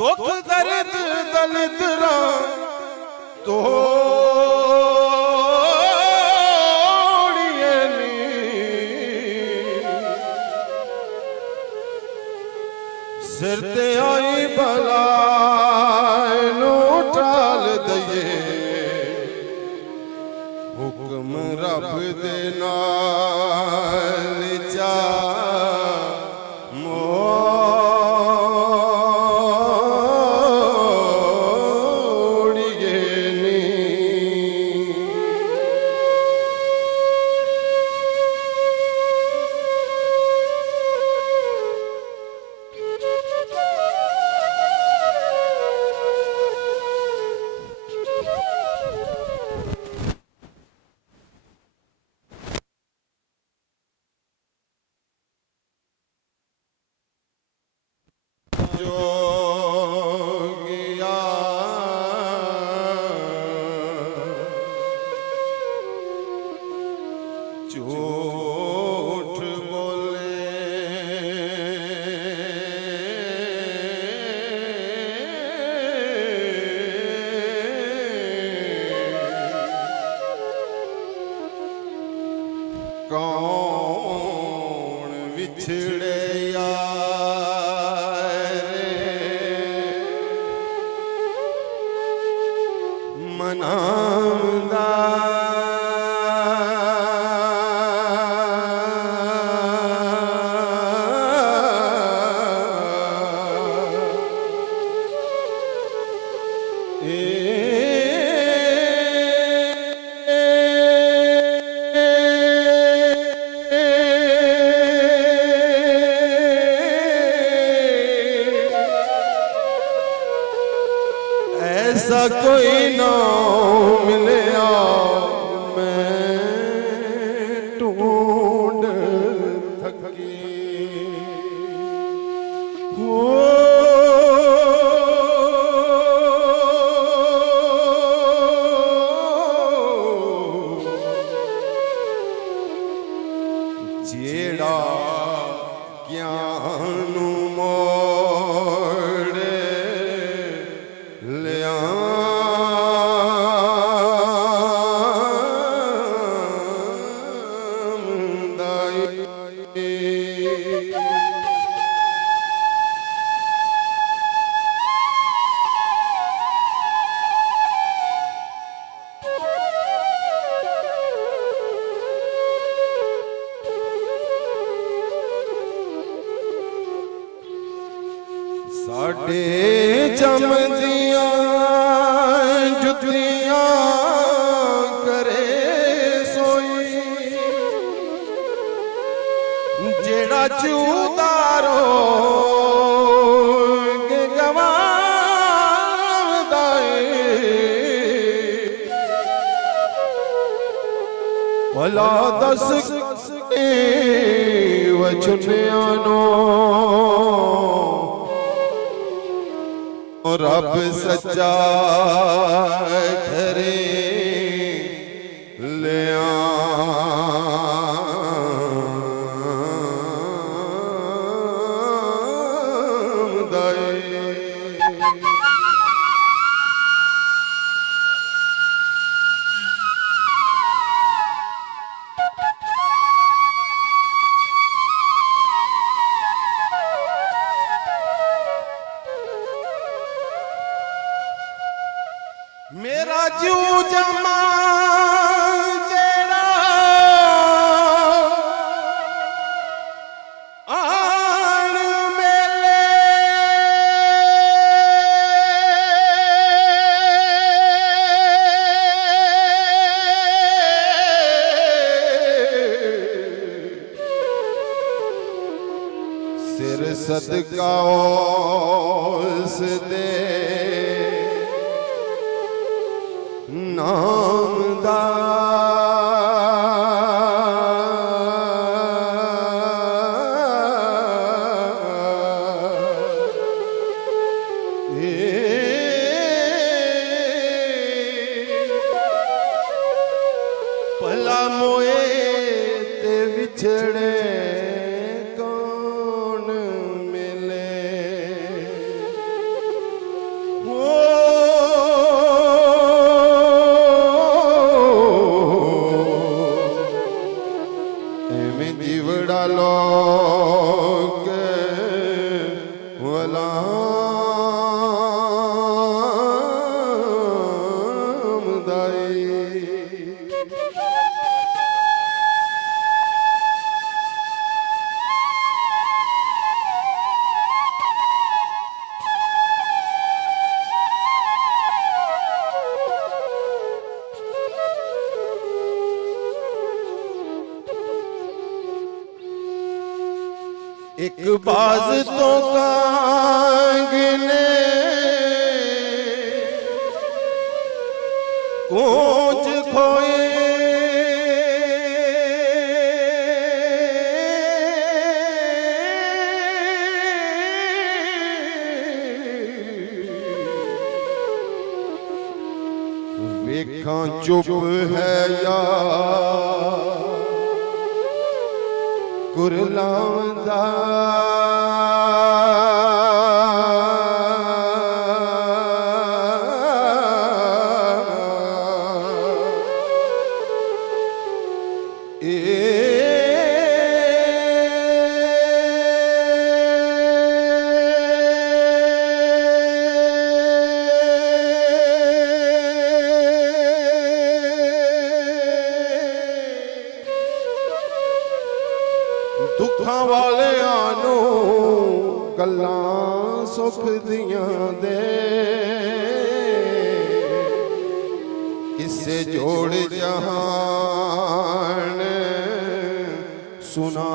दुख दर्द दलिद्रा तोड़िए नी सिर ते आई बलाए नो टाल दइए हुक्म रब दे नाल जा जोगिया झूठ बोले कौन विछड़े मनामदा ऐसा कोई ना मिलया मैं ढूंढ थकी हो जेड़ा ज्ञान साडे जमदियां जुतियां करे सोई जेड़ा चूदारो गवांदा भला दस वचनिया नो रब सच्चा करे लिया मेरा जू जमा जेड़ा आन मेले सिर सदका उस दे नामदा भला मोए ते विछड़े कौन मिले एवें जीवड़ा लोग वलाम दाई। एक बाज तो कांग ने कूंज खोए, वेखां चुप है या कुरलांदा। दुखां वाले आनो गल्लां सुख दियां दे, किसे जोड़ जहान सुना